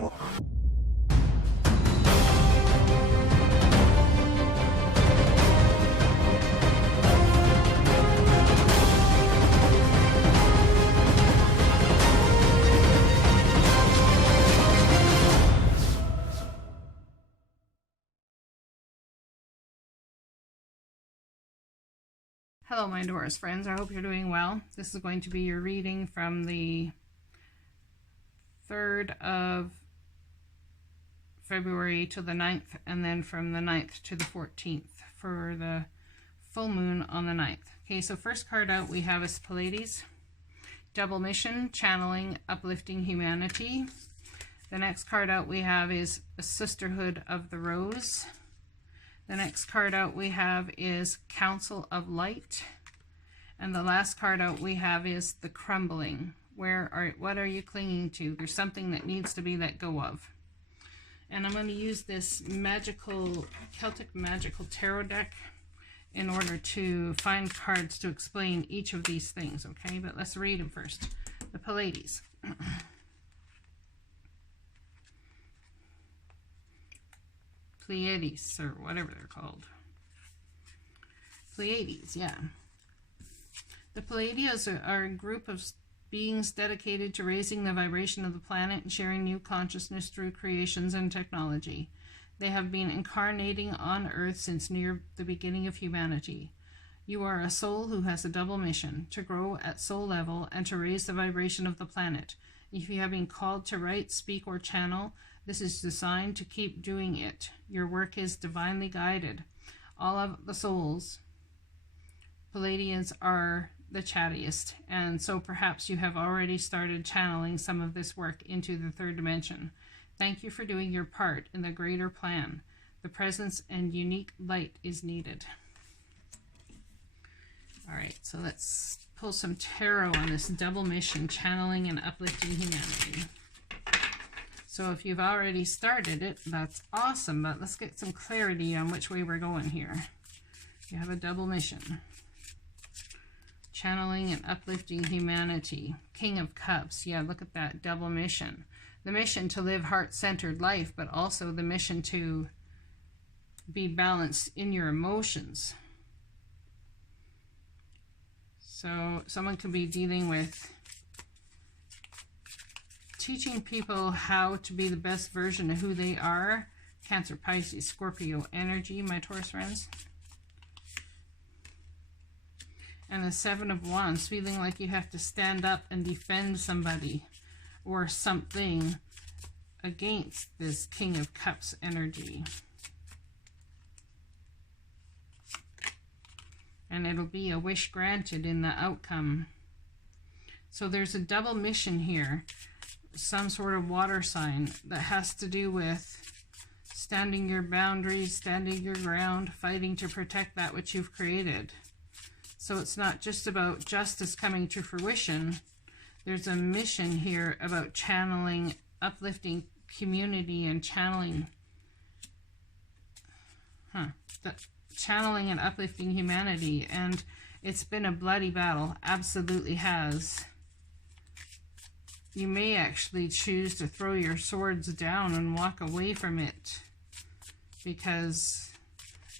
Hello, my Taurus friends. I hope you're doing well. This is going to be your reading from the 3rd of February to the 9th, and then from the 9th to the 14th for the full moon on the 9th. Okay, so first card out we have is Pleiades. Double mission, channeling, uplifting humanity. The next card out we have is a Sisterhood of the Rose. The next card out we have is Council of Light. And the last card out we have is the Crumbling. What are you clinging to? There's something that needs to be let go of. And I'm going to use this Celtic magical tarot deck in order to find cards to explain each of these things, okay? But let's read them first. The Pleiades. Pleiades, or whatever they're called. Pleiades, yeah. The Pleiades are a group of beings dedicated to raising the vibration of the planet and sharing new consciousness through creations and technology. They have been incarnating on Earth since near the beginning of humanity. You are a soul who has a double mission, to grow at soul level and to raise the vibration of the planet. If you have been called to write, speak, or channel, this is designed to keep doing it. Your work is divinely guided. All of the souls, Pleiadians, are the chattiest, and so perhaps you have already started channeling some of this work into the third dimension. Thank you for doing your part in the greater plan. The presence and unique light is needed. All right, so let's pull some tarot on this double mission, channeling and uplifting humanity. So if you've already started it, that's awesome, but let's get some clarity on which way we're going here. You have a double mission. Channeling and uplifting humanity. King of Cups. Yeah, look at that double mission. The mission to live heart-centered life, but also the mission to be balanced in your emotions. So someone could be dealing with teaching people how to be the best version of who they are. Cancer, Pisces, Scorpio energy, my Taurus friends. And the Seven of Wands, feeling like you have to stand up and defend somebody or something against this King of Cups energy. And it'll be a wish granted in the outcome. So there's a double mission here. Some sort of water sign that has to do with standing your boundaries, standing your ground, fighting to protect that which you've created. So it's not just about justice coming to fruition. There's a mission here about channeling, uplifting community and channeling, channeling and uplifting humanity. And it's been a bloody battle, absolutely has. You may actually choose to throw your swords down and walk away from it because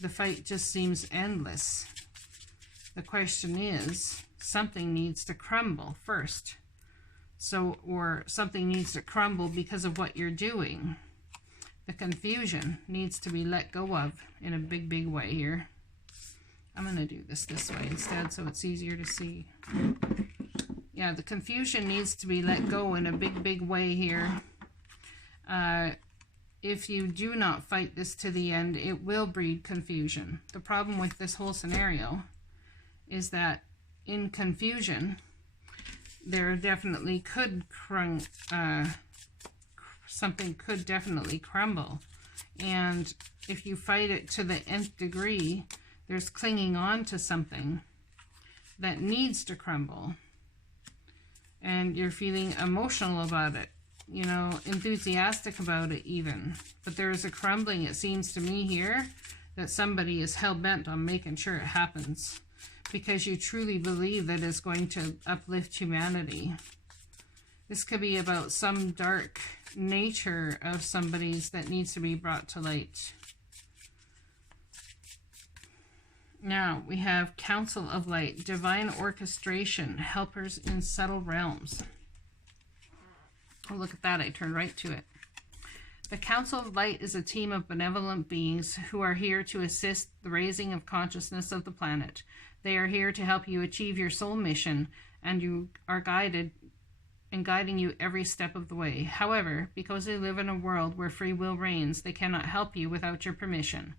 the fight just seems endless. The question is, something needs to crumble first. Or something needs to crumble because of what you're doing. The confusion needs to be let go of in a big, big way here. I'm going to do this way instead so it's easier to see. Yeah, the confusion needs to be let go in a big, big way here. If you do not fight this to the end, it will breed confusion. The problem with this whole scenario is that in confusion, there definitely could something could definitely crumble. And if you fight it to the nth degree, there's clinging on to something that needs to crumble. And you're feeling emotional about it, you know, enthusiastic about it even. But there's a crumbling, it seems to me here, that somebody is hell-bent on making sure it happens because you truly believe that it's going to uplift humanity. This could be about some dark nature of somebody's that needs to be brought to light. Now we have Council of Light, divine orchestration, helpers in subtle realms. Oh, look at that, I turned right to it. The Council of Light is a team of benevolent beings who are here to assist the raising of consciousness of the planet. They are here to help you achieve your soul mission, and you are guiding you every step of the way. However, because they live in a world where free will reigns, they cannot help you without your permission.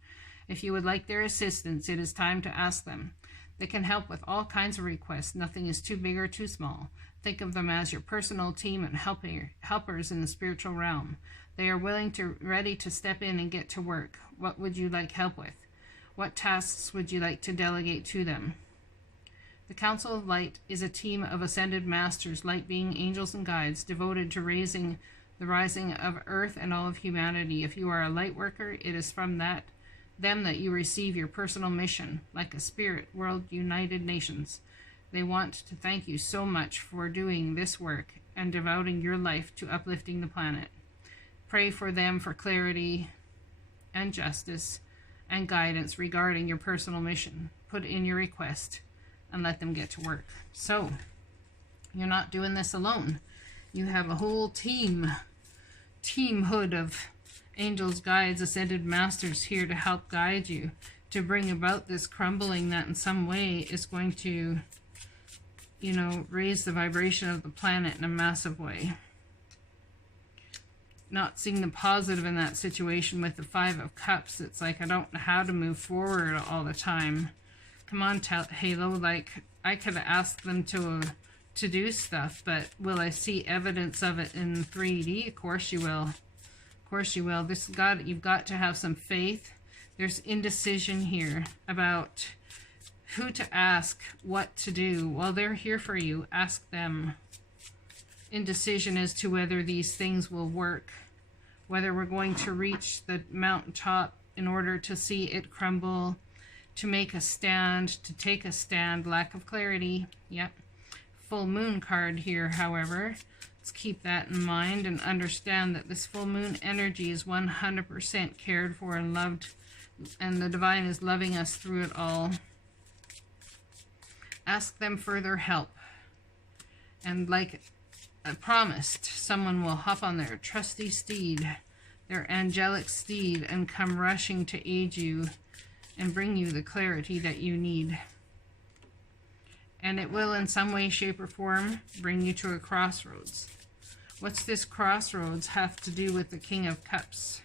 If you would like their assistance, it is time to ask them. They can help with all kinds of requests. Nothing is too big or too small. Think of them as your personal team and helpers in the spiritual realm. They are ready to step in and get to work. What would you like help with? What tasks would you like to delegate to them? The Council of Light is a team of ascended masters, light being angels and guides, devoted to raising the rising of Earth and all of humanity. If you are a light worker, it is from them that you receive your personal mission, like a spirit, world, United Nations. They want to thank you so much for doing this work and devoting your life to uplifting the planet. Pray for them for clarity and justice and guidance regarding your personal mission. Put in your request and let them get to work. So, you're not doing this alone. You have a whole teamhood of angels, guides, ascended masters here to help guide you, to bring about this crumbling that in some way is going to, raise the vibration of the planet in a massive way. Not seeing the positive in that situation with the Five of Cups. It's like I don't know how to move forward all the time. Come on, Halo, like I could have asked them to do stuff, but will I see evidence of it in 3D? Of course you will. Of course you will. You've got to have some faith. There's indecision here about who to ask, what to do. Well, they're here for you. Ask them. Indecision as to whether these things will work, whether we're going to reach the mountaintop in order to see it crumble, to make a stand, to take a stand. Lack of clarity. Yep. Full moon card here, however. Let's keep that in mind and understand that this full moon energy is 100% cared for and loved, and the divine is loving us through it all. Ask them for their help. And like I promised, someone will hop on their trusty steed, their angelic steed, and come rushing to aid you and bring you the clarity that you need. And it will in some way, shape, or form bring you to a crossroads. What's this crossroads have to do with the King of Cups?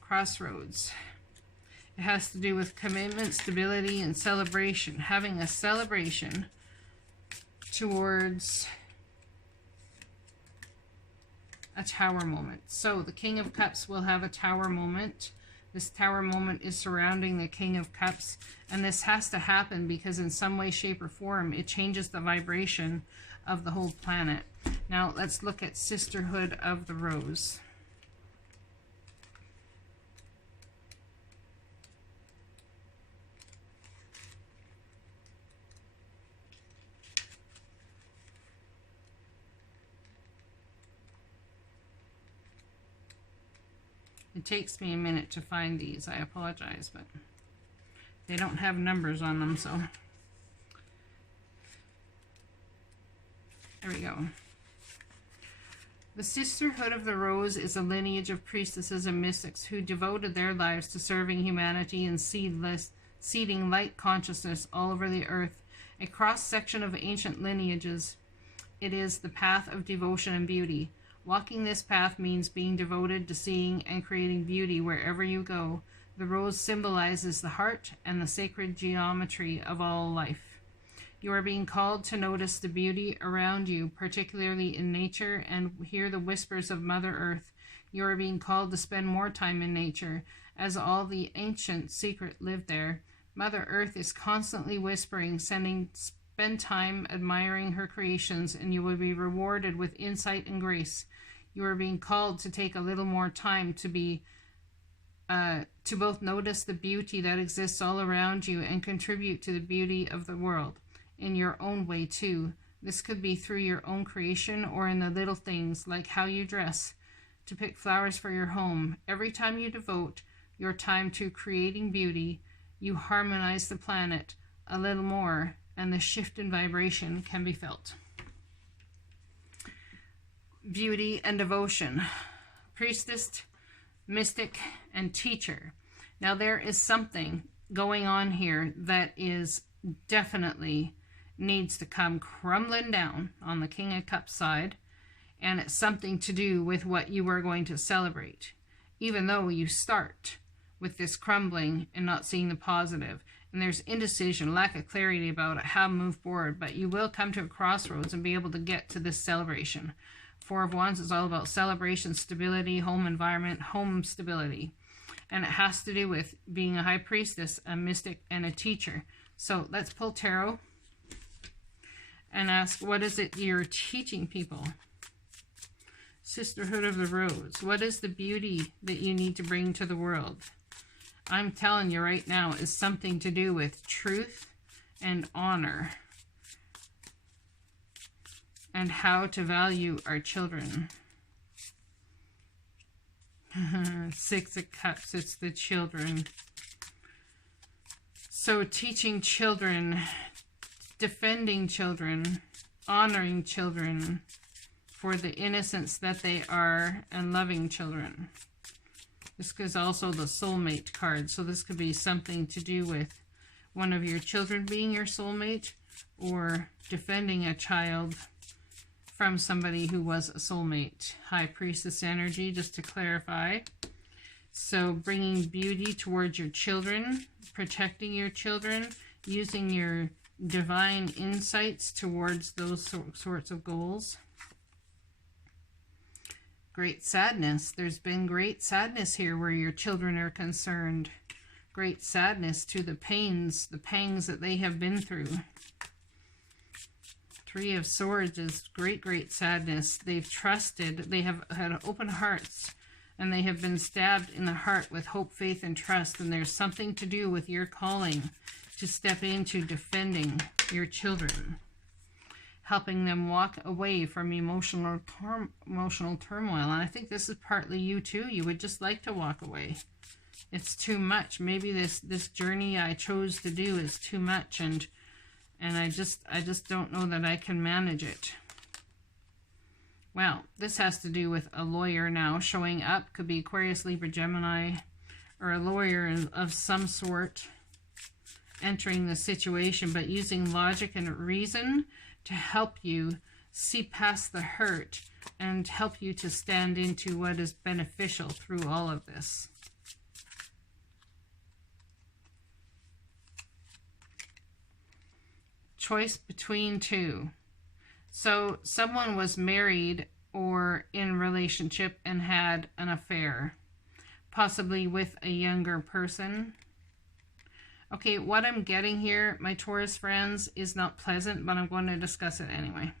Crossroads. It has to do with commitment, stability, and celebration. Having a celebration towards a tower moment. So the King of Cups will have a tower moment. This tower moment is surrounding the King of Cups, and this has to happen because in some way, shape, or form it changes the vibration of the whole planet. Now let's look at Sisterhood of the Rose. It takes me a minute to find these. I apologize, but they don't have numbers on them, so there we go. The Sisterhood of the Rose is a lineage of priestesses and mystics who devoted their lives to serving humanity and seeding light consciousness all over the earth. A cross-section of ancient lineages, it is the path of devotion and beauty. Walking this path means being devoted to seeing and creating beauty wherever you go. The rose symbolizes the heart and the sacred geometry of all life. You are being called to notice the beauty around you, particularly in nature, and hear the whispers of Mother Earth. You are being called to spend more time in nature, as all the ancient secret lived there. Mother Earth is constantly whispering, spend time admiring her creations, and you will be rewarded with insight and grace. You are being called to take a little more time to both notice the beauty that exists all around you and contribute to the beauty of the world in your own way too. This could be through your own creation or in the little things like how you dress. to pick flowers for your home. Every time you devote your time to creating beauty, you harmonize the planet a little more, and the shift in vibration can be felt. Beauty and devotion. Priestess, mystic, and teacher. Now there is something going on here that is definitely needs to come crumbling down on the King of Cups side, and it's something to do with what you are going to celebrate, even though you start with this crumbling and not seeing the positive, and there's indecision, lack of clarity about how to move forward, but you will come to a crossroads and be able to get to this celebration. Four of Wands is all about celebration, stability, home environment, home stability, and it has to do with being a high priestess, a mystic, and a teacher. So let's pull tarot and ask, what is it you're teaching people? Sisterhood of the Rose. What is the beauty that you need to bring to the world? I'm telling you right now, is something to do with truth and honor and how to value our children. Six of Cups, it's the children. So teaching children, defending children, honoring children for the innocence that they are, and loving children. This is also the soulmate card, so this could be something to do with one of your children being your soulmate, or defending a child from somebody who was a soulmate. High Priestess energy, just to clarify. So bringing beauty towards your children, protecting your children, using your divine insights towards those sorts of goals. Great sadness. There's been great sadness here where your children are concerned. Great sadness to the pains, the pangs that they have been through. Three of Swords is great sadness. They've trusted, they have had open hearts, and they have been stabbed in the heart with hope, faith, and trust. And there's something to do with your calling to step into defending your children, helping them walk away from emotional turmoil. And I think this is partly you too. You would just like to walk away. It's too much. Maybe this journey I chose to do is too much, and I just don't know that I can manage it. Well, this has to do with a lawyer now showing up. Could be Aquarius, Libra, Gemini, or a lawyer of some sort entering the situation, but using logic and reason to help you see past the hurt and help you to stand into what is beneficial through all of this. Choice between two. So someone was married or in relationship and had an affair, possibly with a younger person. Okay, what I'm getting here, my Taurus friends, is not pleasant, but I'm going to discuss it anyway.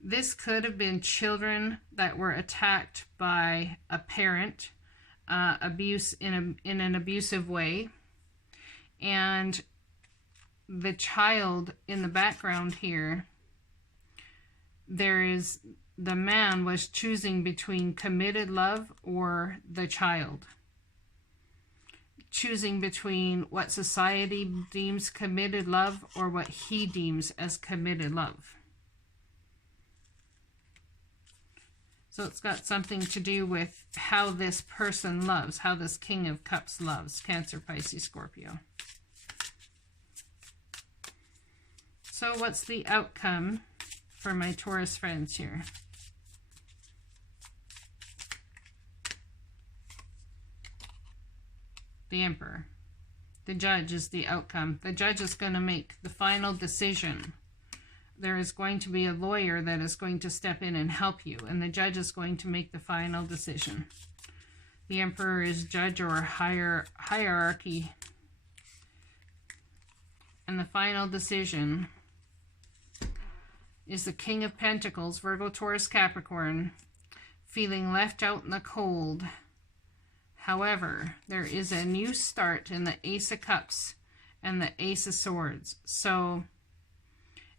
This could have been children that were attacked by a parent, abuse in an abusive way, and the child in the background here, the man was choosing between committed love or the child. Choosing between what society deems committed love or what he deems as committed love. So it's got something to do with how this person loves, how this King of Cups loves. Cancer, Pisces, Scorpio. So what's the outcome for my Taurus friends here? The Emperor. The Judge is the outcome. The Judge is going to make the final decision. There is going to be a lawyer that is going to step in and help you, and the Judge is going to make the final decision. The Emperor is judge or hierarchy. And the final decision is the King of Pentacles, Virgo, Taurus, Capricorn, feeling left out in the cold. However, there is a new start in the Ace of Cups and the Ace of Swords. So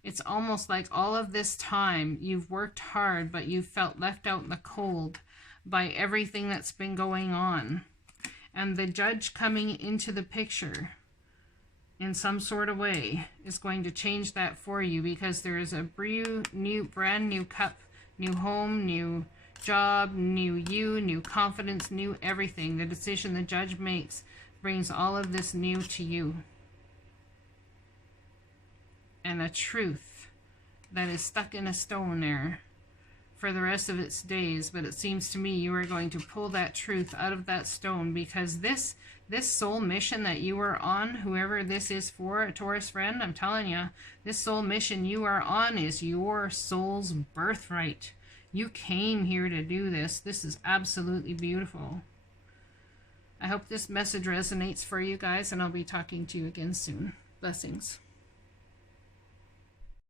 it's almost like all of this time you've worked hard, but you felt left out in the cold. by everything that's been going on. And the judge coming into the picture in some sort of way is going to change that for you, because there is a brand new cup, new home, new job, new you, new confidence, new everything. The decision the judge makes brings all of this new to you. And a truth that is stuck in a stone there for the rest of its days. But it seems to me you are going to pull that truth out of that stone, because this soul mission that you are on, whoever this is for, a Taurus friend, I'm telling you, this soul mission you are on is your soul's birthright. You came here to do this. This is absolutely beautiful. I hope this message resonates for you guys, and I'll be talking to you again soon. Blessings.